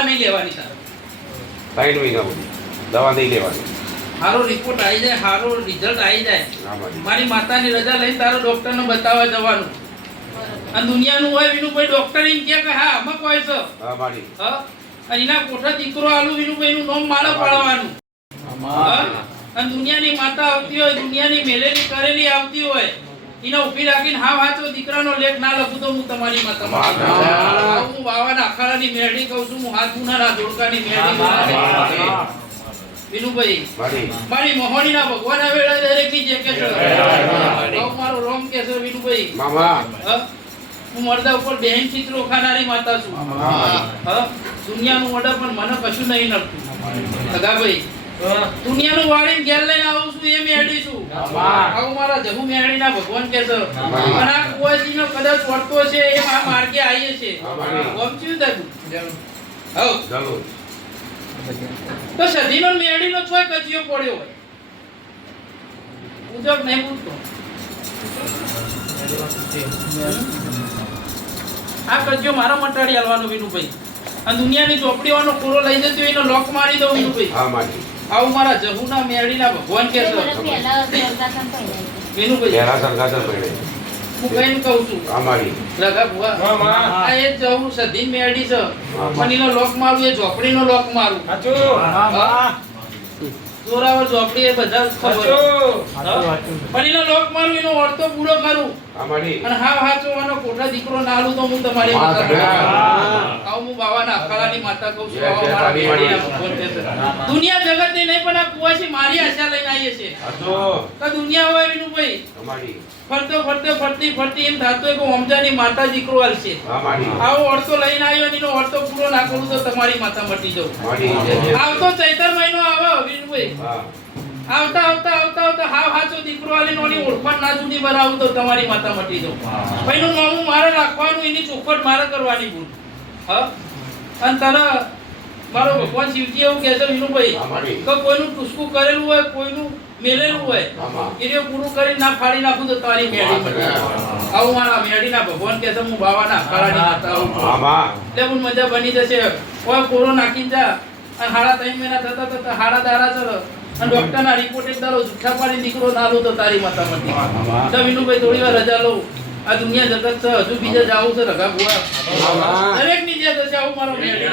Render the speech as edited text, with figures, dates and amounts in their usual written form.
દવા નહીં લેવાની તારે. 3 મહિના સુધી દવા નહીં લેવાની. સારો રિપોર્ટ આવી જાય, સારો રિઝલ્ટ આવી જાય, હા માજી. મારી માતાની રજા લઈને તારો ડોક્ટરને બતાવવા જવાનું. અને દુનિયાનું હોય વિનુભાઈ ડોક્ટર એમ કે હા અમુક હોય છે, હા માજી. હા, અને એના કોઠા દીકરો આલું વિનુભાઈ નું નામ માળા પાડવાનું. હા, અને દુનિયાની માતા આવતી હોય, દુનિયાની મેલેલી કરેલી આવતી હોય, એને ઉભી રાખીને હા વાંચો દીકરાનો લેખ ના લખું તો હું તમારી માતા હું બાવાના અખાડાની મેરડી કહું છું, હું હાથ ગુનાના જોડકાની મેરડી વિનુભાઈ મારી મોહણીના ભગવાન આવેલા દરેક ની જે કે છે મારો રોમ કે છે વિનુભાઈ મામા. હું મરદા ઉપર બેન ચિત્રો ખાનારી માતા છું. હા, દુનિયાનું ઓર્ડર પણ મને કશું નહીં નડતું. સગાભાઈ દુનિયાનું વાળીને ઘેર લઈને આવું છું એ મેળી છું. આવું મારા જહુ મેળીના ભગવાન કે છે. અને આ કુવાજીનો કદાચ વર્તો છે એ આ માર્ગે આવીએ છે. ગમચ્યું તારું? હઉ તો સદીનો મેળીનો છોય કજિયો પડ્યો હોય ઉજબ નહીં પૂછતો. આ કજિયો મારા મટાડી આલવાનો વિનુભાઈ. આ દુનિયાની ચોપડીઓનો પૂરો લઈ જતો એનો લોક મારી દઉં વિનુભાઈ. હા માજી. આવું મારા જહુના મેળીના ભગવાન કે છે વિનુભાઈ. પહેલા સરગાસર પડે. હું કઈને કહું છું હા માજી. લગા ભુવા આ એ જહુ સધી મેળી છે પણ એનો લોક મારું એ ઝોપડીનો લોક મારું. જોરાવર ઝોપડી એ બધા ખબર પણ એનો લોક મારું એનો અડધો પૂરો કરું. હા માજી. અને હા હાચોવાનો કોઠા દીકરો ના આલું તો હું તમારી માતા આવું હું બાવાના અખાડાની માતા કહું છું. આવો મારા મેળીના ભગવાન કે છે. દુનિયા જગતની નહીં પણ આ કુવાસી મારી આશા લઈને આવીએ છે. તો દુનિયા હોય વિનુભાઈ ફરતી એમ થાતો કે ઓમજાની માતા દીકરો આલશે. આવો અડધો લઈને આવ્યો ને એનો અડધો પૂરો ના કરું તો તમારી માતા મટી જાઉં. આવતો ચૈતર મહિનો આવે વિનુભાઈ. આવતા આવતા આવતા આવતા હાવ હાચો દીકરો આલીને ઓની ઓળખાણ ના જુદી બનાવું તો તમારી માતા મટી જાઉં. ભાઈનું નામ મારે રાખવાનું, એની ચોખવટ મારે કરવાની ભૂલ. હા, અને તને મારો ભગવાન શિવજી એવું કહે છે વિનુભાઈ કે કોઈનું ટુસકું કરેલું હોય, કોઈનું મેલેલું હોય, એને પૂરું કરી ના ફાડી નાખું તો તારી મેળી મટી. આવું મારા મેળીના ભગવાન કહે છે. હું બાવાના અખાડાની માતા આવું એટલે હું મજા બની જશે. કોઈ કોરો નાખીને જા અને 3.5 મહિના થતા થતા હાડા દાડા ચલો અને ડોક્ટરના રિપોર્ટ એક દાડો જુઠ્ઠા પાડી દીકરો ના લો તો તારી માતા મટી. તો વિનુભાઈ થોડી વાર રજા લઉં. આ દુનિયા જગત છે, હજુ બીજા જાવું છે રગા બુઆ દરેક ની જે થશે આવું મારો મેળવી.